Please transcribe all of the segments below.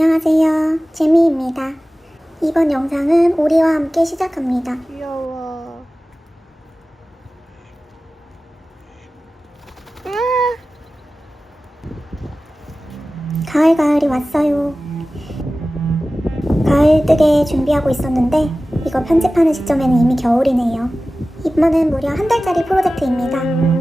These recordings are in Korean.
안녕하세요. 재미입니다. 이번 영상은 오리와 함께 시작합니다. 귀여워. 가을 가을이 왔어요. 가을 뜨개 준비하고 있었는데 이거 편집하는 시점에는 이미 겨울이네요. 이번은 무려 한 달짜리 프로젝트입니다.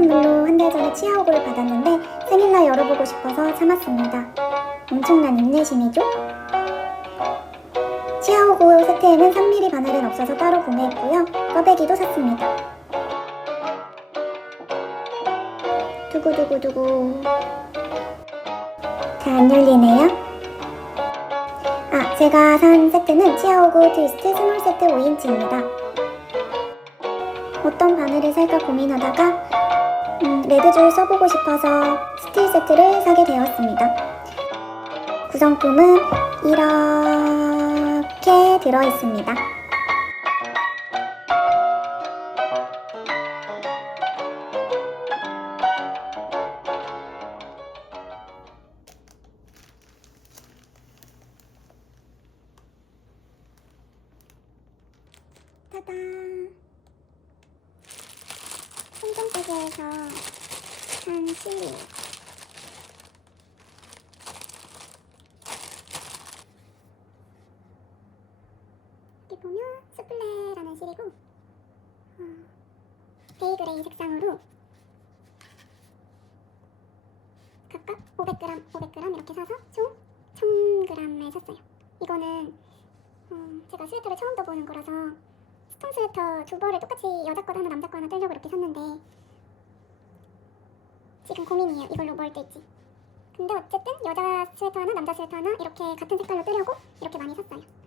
선물로 한 달 전에 치아오고를 받았는데 생일날 열어보고 싶어서 참았습니다. 엄청난 인내심이죠? 치아오고 세트에는 3mm 바늘은 없어서 따로 구매했고요. 꽈배기도 샀습니다. 두구두구두구. 잘 안 열리네요. 아, 제가 산 세트는 치아오고 트위스트 스몰 세트 5인치입니다. 어떤 바늘을 살까 고민하다가 음, 레드줄 써보고 싶어서 스틸 세트를 사게 되었습니다. 구성품은 이렇게 들어있습니다. 베이 그레이 색상으로 각각 500g, 500g 이렇게 사서 총 1000g을 샀어요. 이거는 음, 제가 스웨터를 처음 떠보는 거라서 스톤 스웨터 두 벌을 똑같이 여자 거 하나 남자 거 하나 뜨려고 이렇게 샀는데 지금 고민이에요. 이걸로 뭘 뜰지. 근데 어쨌든 여자 스웨터 하나 남자 스웨터 하나 이렇게 같은 색깔로 뜨려고 이렇게 많이 샀어요.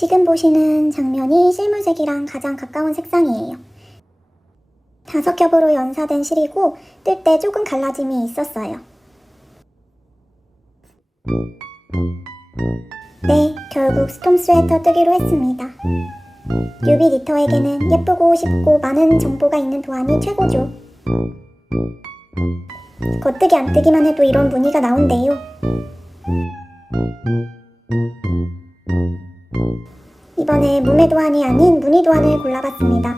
지금 보시는 장면이 실물색이랑 가장 가까운 색상이에요. 다섯 겹으로 연사된 실이고 뜰 때 조금 갈라짐이 있었어요. 네, 결국 스톰 스웨터 뜨기로 했습니다. 뉴비 니터에게는 예쁘고 쉽고 많은 정보가 있는 도안이 최고죠. 겉뜨기 안 뜨기만 해도 이런 무늬가 나온대요. 이번에 무늬 도안이 아닌 무늬 도안을 골라봤습니다.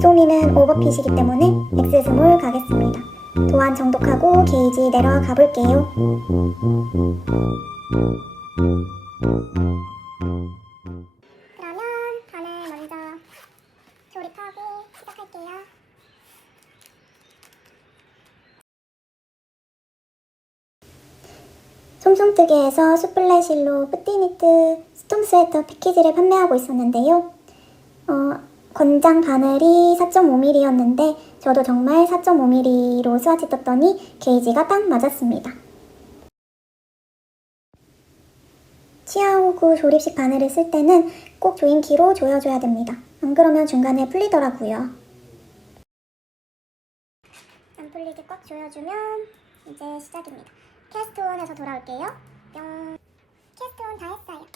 소미는 오버핏이기 때문에 엑스 스몰 가겠습니다. 도안 정독하고 게이지 내려가 볼게요. 그러면 반을 먼저 조립하고 시작할게요. 솜솜뜨개에서 수플레실로 뿌띠니트 스톰 스웨터 패키지를 판매하고 있었는데요. 어, 권장 바늘이 4.5mm였는데 저도 정말 4.5mm로 스와치 떴더니 게이지가 딱 맞았습니다. 치아오구 조립식 바늘을 쓸 때는 꼭 조임키로 조여줘야 됩니다. 안 그러면 중간에 풀리더라고요. 안 풀리게 꽉 조여주면 이제 시작입니다. 캐스트온에서 돌아올게요. 뿅. 캐스트온 다 했어요.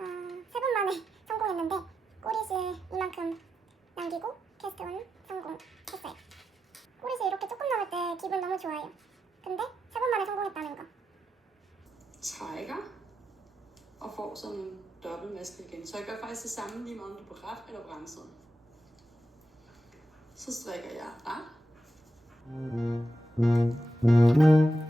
어, 세번 만에 성공했는데 꼬리실 이만큼 남기고 캐스트온 성공했어요. 꼬리실 이렇게 조금 나올 때 기분 너무 좋아요. 근데 세 번 만에 성공했다는 거. trækker og får sådan en dobbeltmaske igen. Så jeg gør faktisk det samme lige meget om du er på ret eller vrangsiden. Så strikker jeg ret.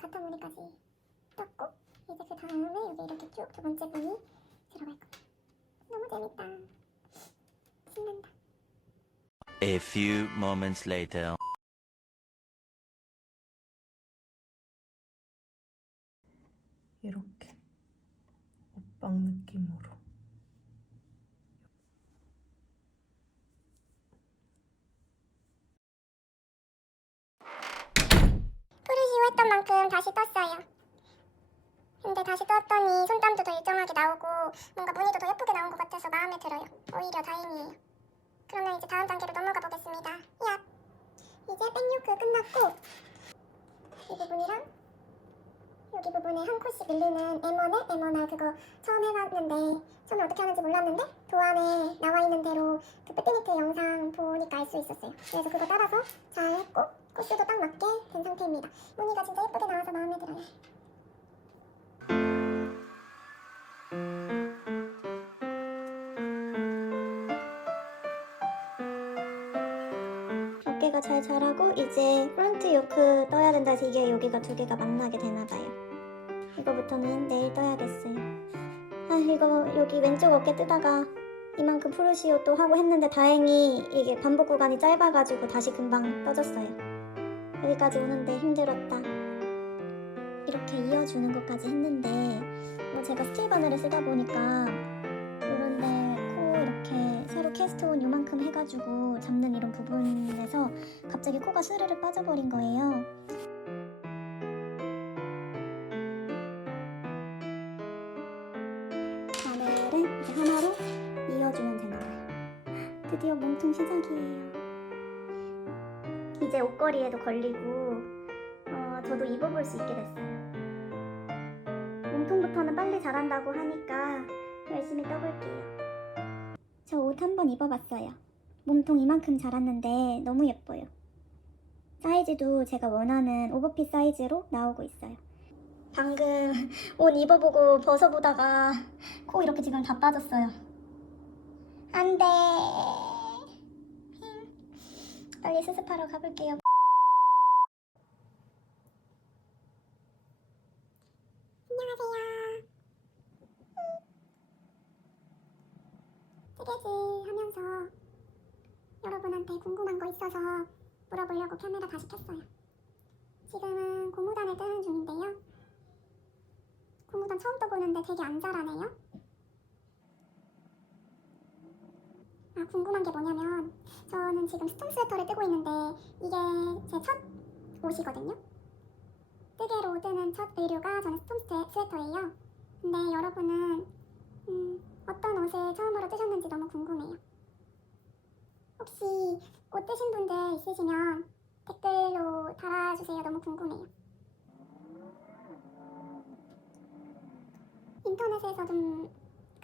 바탕무늬까지 떴고 이제 그 다음에 여기 이렇게 쭉 두 번째 분이 들어갈 거예요. 너무 재밌다. 신난다. A few moments later. 이렇게 옷방 느낌으로 했던 만큼 다시 떴어요. 근데 다시 떴더니 손땀도 더 일정하게 나오고 뭔가 무늬도 더 예쁘게 나온 것 같아서 마음에 들어요. 오히려 다행이에요. 그러면 이제 다음 단계로 넘어가 보겠습니다. 야, 이제 백요크 끝났고 이 부분이랑 여기 부분에 한 컷씩 밀리는 M1에 M1R 그거 처음 해봤는데 처음에 어떻게 하는지 몰랐는데 도안에 나와 있는 대로 그 뿌띠니트 영상 보니까 알 수 있었어요. 그래서 그거 따라서 잘 했고 코스도 딱 맞게 된 상태입니다. 무늬가 진짜 예쁘게 나와서 마음에 들어요. 어깨가 잘 자라고 이제 프론트 요크 떠야 된다 해서 이게 여기가 두 개가 만나게 되나 봐요. 이거부터는 내일 떠야겠어요. 아 이거 여기 왼쪽 어깨 뜨다가 이만큼 푸르시오 또 하고 했는데 다행히 이게 반복 구간이 짧아가지고 다시 금방 떠졌어요. 여기까지 오는데 힘들었다. 이렇게 이어주는 것까지 했는데 뭐 제가 스틸 바늘을 쓰다 보니까 요런데 코 이렇게 새로 캐스트온 요만큼 해가지고 잡는 이런 부분에서 갑자기 코가 스르르 빠져버린 거예요. 바늘은 이제 하나로 이어주면 되나 봐요. 드디어 몸통 시작이에요. 옷걸이에도 걸리고 어, 저도 입어볼 수 있게 됐어요. 몸통부터는 빨리 자란다고 하니까 열심히 떠볼게요. 저 옷 한 번 입어봤어요. 몸통 이만큼 자랐는데 너무 예뻐요. 사이즈도 제가 원하는 오버핏 사이즈로 나오고 있어요. 방금 옷 입어보고 벗어보다가 코 이렇게 지금 다 빠졌어요. 안 돼. 힝. 빨리 수습하러 가볼게요. 안녕하세요. 뜨개질 하면서 여러분한테 궁금한 거 있어서 물어보려고 카메라 다시 켰어요. 지금은 고무단을 뜨는 중인데요. 고무단 처음 떠보는데 되게 안 자라네요. 아, 궁금한 게 뭐냐면 저는 지금 스톰 스웨터를 뜨고 있는데 이게 제 첫 옷이거든요. 뜨개로 뜨는 첫 의류가 저는 스톰 스웨- 스웨터예요. 근데 여러분은 음, 어떤 옷을 처음으로 뜨셨는지 너무 궁금해요. 혹시 옷 뜨신 분들 있으시면 댓글로 달아주세요. 너무 궁금해요. 인터넷에서 좀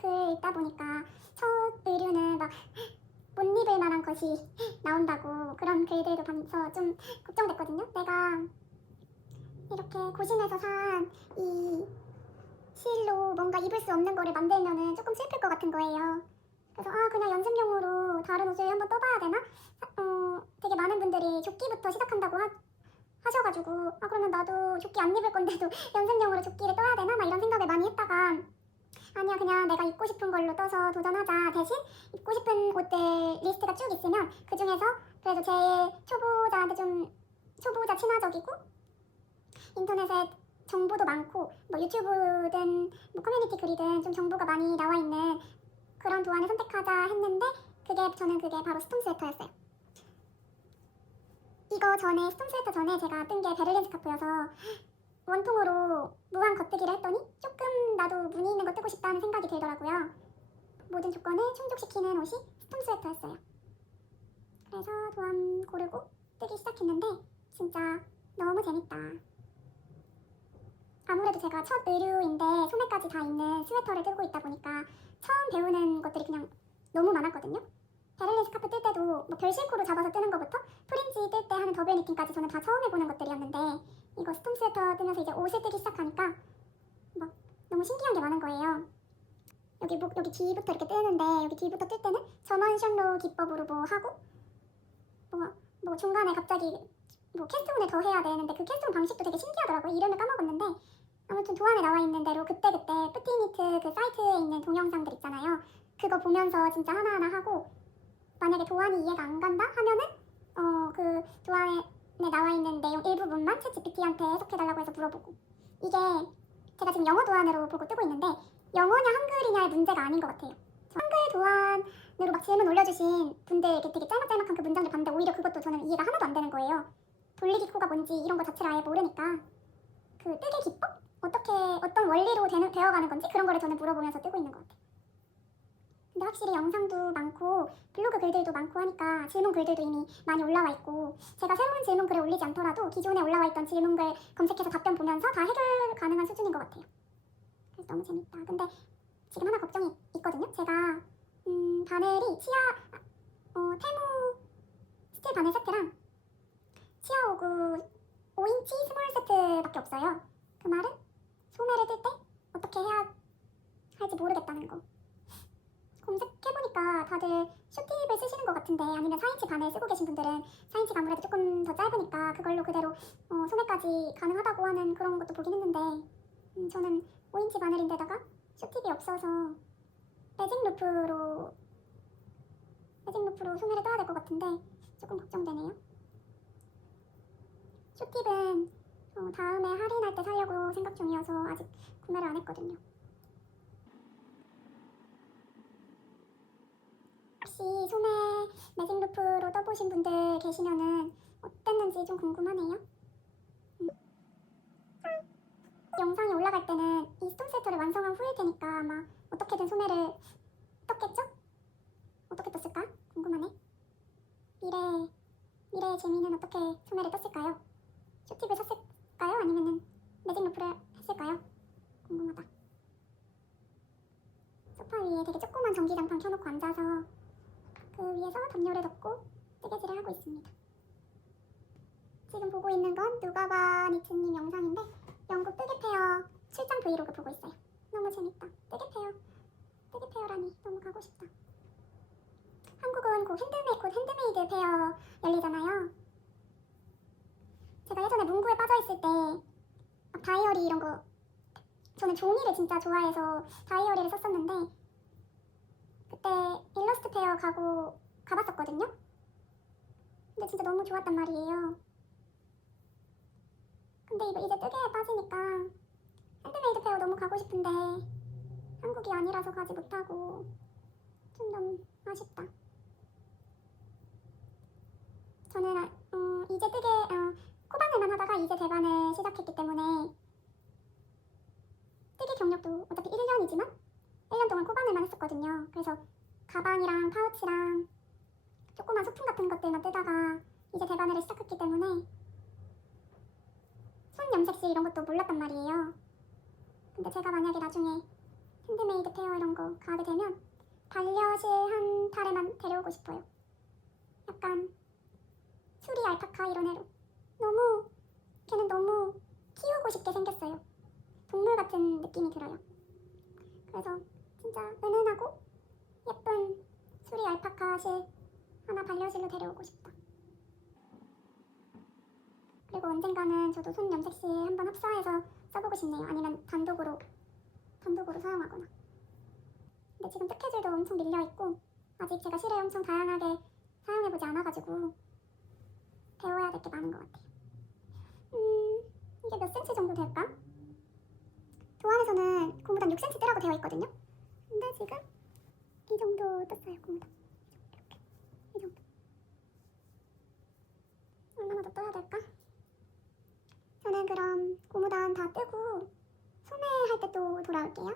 글 읽다 보니까 첫 의류는 막 못 입을 만한 것이 나온다고 그런 글들도 봐서 좀 걱정됐거든요. 내가 이렇게 고심해서 산 이 실로 뭔가 입을 수 없는 거를 만들면은 조금 슬플 것 같은 거예요. 그래서 아 그냥 연습용으로 다른 옷을 한번 떠봐야 되나? 어 되게 많은 분들이 조끼부터 시작한다고 하, 하셔가지고 아 그러면 나도 조끼 안 입을 건데도 연습용으로 조끼를 떠야 되나? 막 이런 생각을 많이 했다가 아니야 그냥 내가 입고 싶은 걸로 떠서 도전하자 대신 입고 싶은 옷들 리스트가 쭉 있으면 그 중에서 그래도 제일 초보자한테 좀 초보자 친화적이고 인터넷에 정보도 많고 뭐 유튜브든 뭐 커뮤니티 글이든 좀 정보가 많이 나와 있는 그런 도안을 선택하자 했는데 그게 저는 그게 바로 스톰 스웨터였어요. 이거 전에 스톰 스웨터 전에 제가 뜬 게 베를린 스카프여서 원통으로 무한 겉뜨기를 했더니 조금 나도 무늬 있는 거 뜨고 싶다는 생각이 들더라고요. 모든 조건을 충족시키는 옷이 스톰 스웨터였어요. 그래서 도안 고르고 뜨기 시작했는데 진짜 너무 재밌다. 아무래도 제가 첫 의류인데 소매까지 다 있는 스웨터를 뜨고 있다 보니까 처음 배우는 것들이 그냥 너무 많았거든요. 베를린 스카프 뜰 때도 뭐 별실코로 잡아서 뜨는 것부터 프린지 뜰 때 하는 더블 니팅까지 저는 다 처음 해보는 것들이었는데 이거 스톰 스웨터 뜨면서 이제 옷을 뜨기 시작하니까 막 너무 신기한 게 많은 거예요. 여기 목 여기 뒤부터 이렇게 뜨는데 여기 뒤부터 뜰 때는 점원 셜로 기법으로 뭐 하고 뭐, 뭐 중간에 갑자기 뭐 캐스톤을 더 해야 되는데 그 캐스톤 방식도 되게 신기하더라고요. 이름을 까먹었는데 아무튼 도안에 나와 있는 대로 그때그때 뿌티니트 그 사이트에 있는 동영상들 있잖아요. 그거 보면서 진짜 하나하나 하고 만약에 도안이 이해가 안 간다 하면은 어그 도안에 나와 있는 내용 일부분만 챗GPT한테 해석해달라고 해서 물어보고 이게 제가 지금 영어 도안으로 보고 뜨고 있는데 영어냐 한글이냐의 문제가 아닌 것 같아요. 저 한글 도안으로 막 질문 올려주신 분들 이렇게 되게 짤막짤막한 그 문장들 봤는데 오히려 그것도 저는 이해가 하나도 안 되는 거예요. 돌리기 코가 뭔지 이런 거 자체를 아예 모르니까 그 뜨개 기법? 어떻게 어떤 원리로 되는, 되어가는 건지 그런 거를 저는 물어보면서 뜨고 있는 것 같아요. 근데 확실히 영상도 많고 블로그 글들도 많고 하니까 질문 글들도 이미 많이 올라와 있고 제가 새로운 질문 글을 올리지 않더라도 기존에 올라와 있던 질문 글 검색해서 답변 보면서 다 해결 가능한 수준인 것 같아요. 그래서 너무 재밌다. 근데 지금 하나 걱정이 있거든요. 제가 음, 바늘이 치아 어, 테무 스틸 바늘 세트랑 치아 오구 5인치 스몰 세트밖에 없어요. 그 말은 소매를 뜰 때 어떻게 해야 할지 모르겠다는 거. 검색해보니까 다들 쇼팁을 쓰시는 것 같은데 아니면 4인치 바늘 쓰고 계신 분들은 4인치가 아무래도 조금 더 짧으니까 그걸로 그대로 어, 소매까지 가능하다고 하는 그런 것도 보긴 했는데 음, 저는 5인치 바늘인데다가 쇼팁이 없어서 매직 루프로 매직 루프로 소매를 떠야 될 것 같은데 조금 걱정되네요. 쇼팁은 어, 다음에 할인할 때 사려고 생각 중이어서 아직 구매를 안 했거든요. 혹시 소매 매직 루프로 떠보신 분들 계시면은 어땠는지 좀 궁금하네요. 음. 영상이 올라갈 때는 이 스톤 세트를 완성한 후일 테니까 아마 어떻게든 소매를 떴겠죠? 어떻게 떴을까? 궁금하네. 미래 미래의 재미는 어떻게 소매를 떴을까요? 쇼팁을 샀을까요? 아니면은 매직 루프를 했을까요? 궁금하다. 소파 위에 되게 조그만 전기장판 켜놓고 앉아서 그 위에서 담요를 덮고 뜨개질을 하고 있습니다. 지금 보고 있는 건 누가바 니츠님 영상인데 영국 뜨개 페어 출장 브이로그 보고 있어요. 너무 재밌다. 뜨개 페어, 뜨개 페어라니 너무 가고 싶다. 한국은 곧 핸드메이드, 곧 핸드메이드 페어 열리잖아요. 제가 예전에 문구에 빠져 있을 때막 다이어리 이런 거 저는 종이를 진짜 좋아해서 다이어리를 썼었는데 그때 일러스트 페어 가고 가봤었거든요. 근데 진짜 너무 좋았단 말이에요. 근데 이거 이제 뜨개에 빠지니까 핸드메이드 페어 너무 가고 싶은데 한국이 아니라서 가지 못하고 좀 너무 아쉽다. 저는 아- 어, 이제 뜨개 어, 코바늘만 하다가 이제 대반을 시작했기 때문에 뜨개 경력도 어차피 1년이지만 1년 동안 코바늘만 했었거든요. 그래서 가방이랑 파우치랑 조그만 소품 같은 것들만 뜨다가 이제 대바늘을 시작했기 때문에 손 염색실 이런 것도 몰랐단 말이에요. 근데 제가 만약에 나중에 핸드메이드 페어 이런 거 가게 되면 반려실 한 달에만 데려오고 싶어요. 약간 수리 알파카 이런 애로 너무 걔는 너무 키우고 싶게 생겼어요. 동물 같은 느낌이 들어요. 그래서 진짜 은은하고 예쁜 수리 알파카 실 하나 반려실로 데려오고 싶다. 그리고 언젠가는 저도 손 염색실 한번 합사해서 써보고 싶네요. 아니면 단독으로 단독으로 사용하거나. 근데 지금 뜨개질도 엄청 밀려 있고 아직 제가 실을 엄청 다양하게 사용해보지 않아가지고 배워야 될 게 많은 것 같아요. 음 이게 몇 센치 정도 될까? 도안에서는 고무단 6cm 뜨라고 되어 있거든요. 근데 지금 이 정도 떴어요 고무단. 이렇게 이 정도. 얼마나 더 떠야 될까? 저는 그럼 고무단 다 뜨고 소매할 때 또 돌아올게요.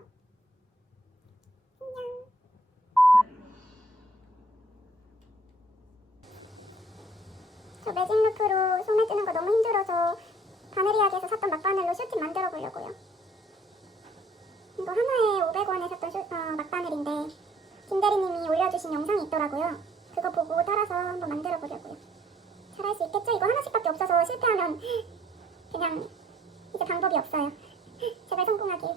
안녕. 저 매직 루프로 소매 뜨는 거 너무 힘들어서 바늘이야기에서 샀던 막바늘로 슈팅 만들어 보려고요. 이거 하나에 500원에 샀던 슈, 어, 막바늘인데 김대리님이 올려주신 영상이 있더라고요. 그거 보고 따라서 한번 만들어 보려고요. 잘할 수 있겠죠? 이거 하나씩밖에 없어서 실패하면 그냥 이제 방법이 없어요. 제발 성공하길.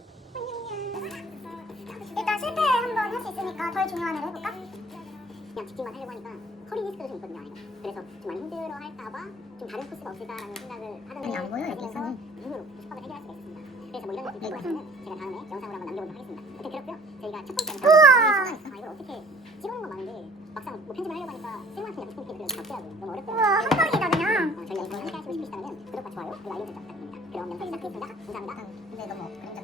일단 실패 한번 할 수 있으니까 덜 중요한 애를 해볼까? 그냥 집중만 하려고 하니까 허리 디스크도 좀 있거든요 아이가 그래서 좀 많이 힘들어 할까봐 좀 다른 코스가 없을까라는 생각을 하는데 아니, 안 보여요, 그래서 일단은. 눈으로 숙박을 해결할 수가 있습니다 그래서 뭐 이런 것들 궁금하시면 제가 다음에 영상으로 한번 남겨보도록 하겠습니다 어쨌든 그렇고요 저희가 첫 번째 영상 아 이걸 어떻게 찍어놓은 건 많은데 막상 뭐 편집을 하려고 하니까 쓸모없는 약속 이렇게 적더라고요 너무 어렵더라고요 우와 한 방이다 그냥. 어, 저희가 이거 함께 하시고 싶으시다면 구독 구독과 좋아요 그리고 알림 설정 부탁드립니다. 그럼 영상 시작하겠습니다. 감사합니다. 근데 너무 껴서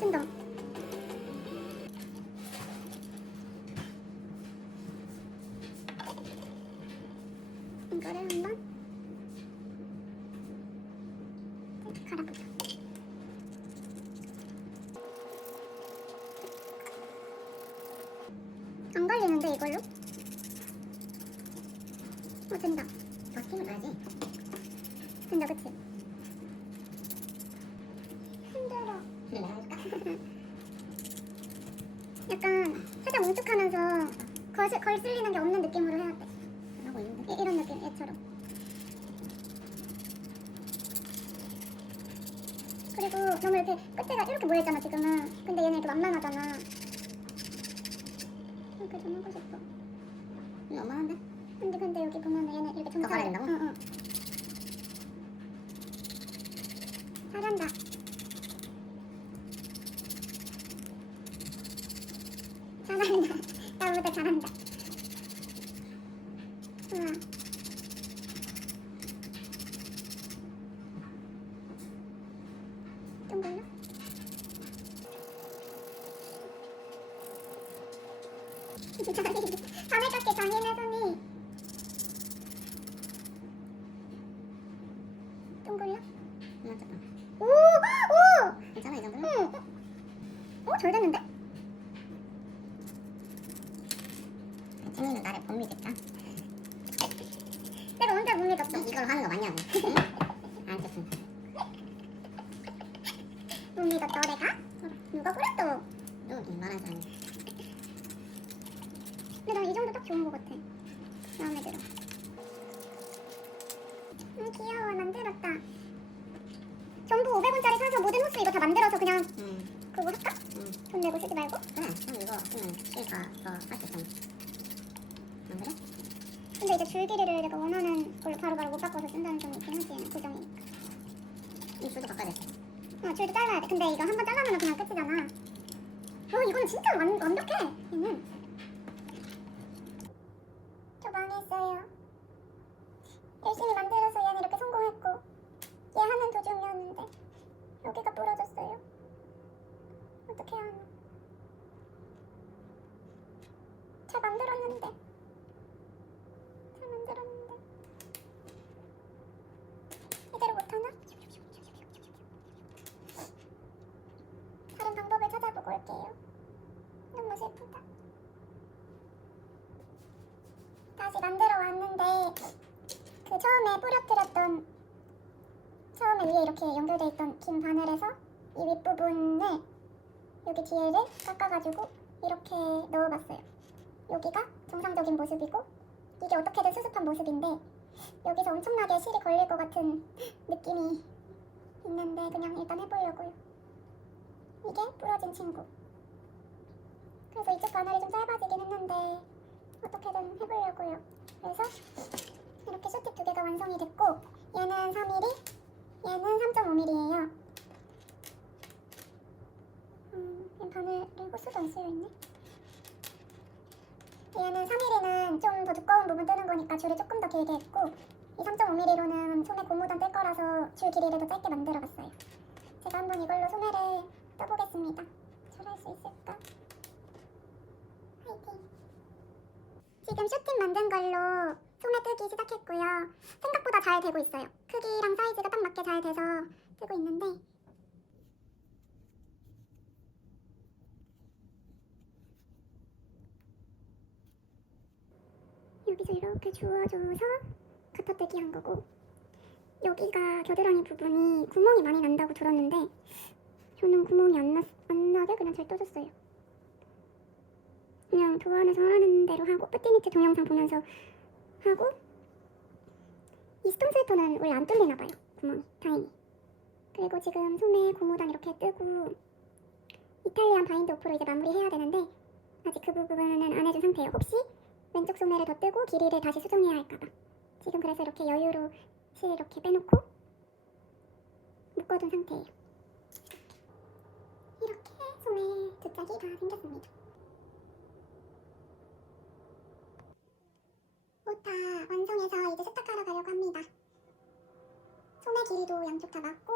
좀 더. 이거를 한번 갈아보자. 안 걸리는데 이걸로? 어 된다. 더 힘을 줘야지. 된다 그치? 힘들어. 약간 살짝 뭉툭하면서 거슬, 걸슬리는 게 없는 느낌으로 해야 돼. 하고 있는데. 이, 이런 느낌, 얘처럼. 그리고 너무 이렇게 끝에가 이렇게 모여있잖아, 지금은. 근데 얘는 이렇게 만만하잖아. 이렇게 좀 하고 싶어. 이거 얼마한데? 근데 근데 여기 보면 얘는 이렇게 정찰. 갈아야 된다고? 응, 응. 잘한다. 잘한다. 나보다 잘한다. 우와. 좀 걸려? 밤에 깎게 장인의 손이 좀 걸려? 이거 잠깐. 오! 오! 괜찮아 이 정도면? 응. 어? 잘 됐는데? 친구는 나를 못 믿겠다. 내가 언제 못 믿었어? 이걸 하는 거 맞냐고. 응? 알겠습니다. 못 믿었어 내가? 누가 그랬어? 누구 말한 사람이. 근데 난 이 정도 딱 좋은 것 같아 마음에 들어 음 귀여워 만들었다 전부 500원짜리 사서 모든 호스 이거 다 만들어서 그냥 응. 그거 할까? 응. 돈 내고 쓰지 말고? 그래. 그럼 이거 쓰면 실가 더할수 있잖아. 안 그래? 근데 이제 줄 길이를 내가 원하는 걸로 바로바로 못 바꿔서 쓴다는 점이 있긴 하지 고정이 이 줄도 바꿔야 돼. 어 줄도 잘라야 돼. 근데 이거 한 번 잘라면 그냥 끝이잖아. 어 이거는 진짜 완, 완벽해 얘는 저 망했어요 열심히 만들어서 얘는 이렇게 성공했고 얘 하는 도중이었는데 여기가 부러졌어요 어떻게 해야 하나 잘 만들었는데 잘 만들었는데 이대로 못하나? 다른 방법을 찾아보고 올게요. 너무 슬프다. 다시 만들어 왔는데 그 처음에 뿌려뜨렸던 처음에 위에 이렇게 연결돼 있던 긴 바늘에서 이 윗부분을 여기 뒤에를 깎아가지고 이렇게 넣어봤어요. 여기가 정상적인 모습이고 이게 어떻게든 수습한 모습인데 여기서 엄청나게 실이 걸릴 것 같은 느낌이 있는데 그냥 일단 해보려고요. 이게 부러진 친구. 그래서 이쪽 바늘이 좀 짧아지긴 했는데 어떻게든 해보려고요. 그래서 이렇게 슈팁 두 개가 완성이 됐고 얘는 3mm, 얘는 3.5mm예요. 음, 이 바늘이 호수도 안 쓰여있네. 얘는 3mm는 좀 더 두꺼운 부분 뜨는 거니까 줄을 조금 더 길게 했고 이 3.5mm로는 소매 고무단 뜰 거라서 줄 길이를 더 짧게 만들어봤어요. 제가 한번 이걸로 소매를 떠보겠습니다. 잘 할 수 있을까? 화이팅! 지금 슈팅 만든 걸로 소매 뜨기 시작했고요. 생각보다 잘 되고 있어요. 크기랑 사이즈가 딱 맞게 잘 돼서 뜨고 있는데 여기서 이렇게 주워줘서 갖다뜨기 한 거고 여기가 겨드랑이 부분이 구멍이 많이 난다고 들었는데 저는 구멍이 안, 났, 안 나게 그냥 잘 떠줬어요. 그냥 도안에서 하라는 대로 하고 뿌띠니트 동영상 보면서 하고 이 스톤 스웨터는 원래 안 뚫리나 봐요. 구멍이 다행히. 그리고 지금 소매 고무단 이렇게 뜨고 이탈리안 바인드 오프로 이제 마무리해야 되는데 아직 그 부분은 안 해준 상태예요. 혹시 왼쪽 소매를 더 뜨고 길이를 다시 수정해야 할까봐. 지금 그래서 이렇게 여유로 실 이렇게 빼놓고 묶어둔 상태예요. 이렇게 소매 두 짝이 다 생겼습니다. 길이도 양쪽 다 맞고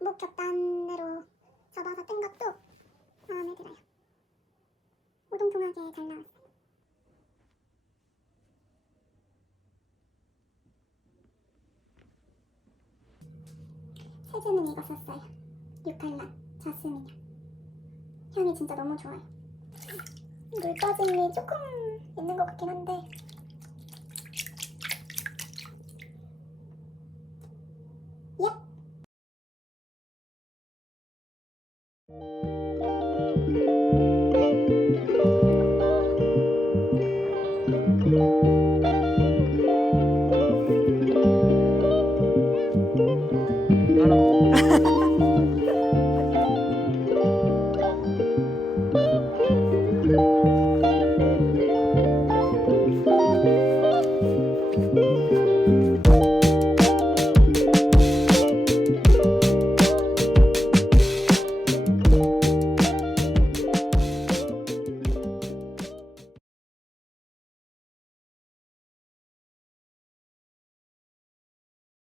목 격단으로 접어서 뜬 것도 마음에 들어요. 오동통하게 잘 나왔어요. 세제는 이거 썼어요. 유칼라 자스민향. 향이 진짜 너무 좋아요. 물 빠짐이 조금 있는 것 같긴 한데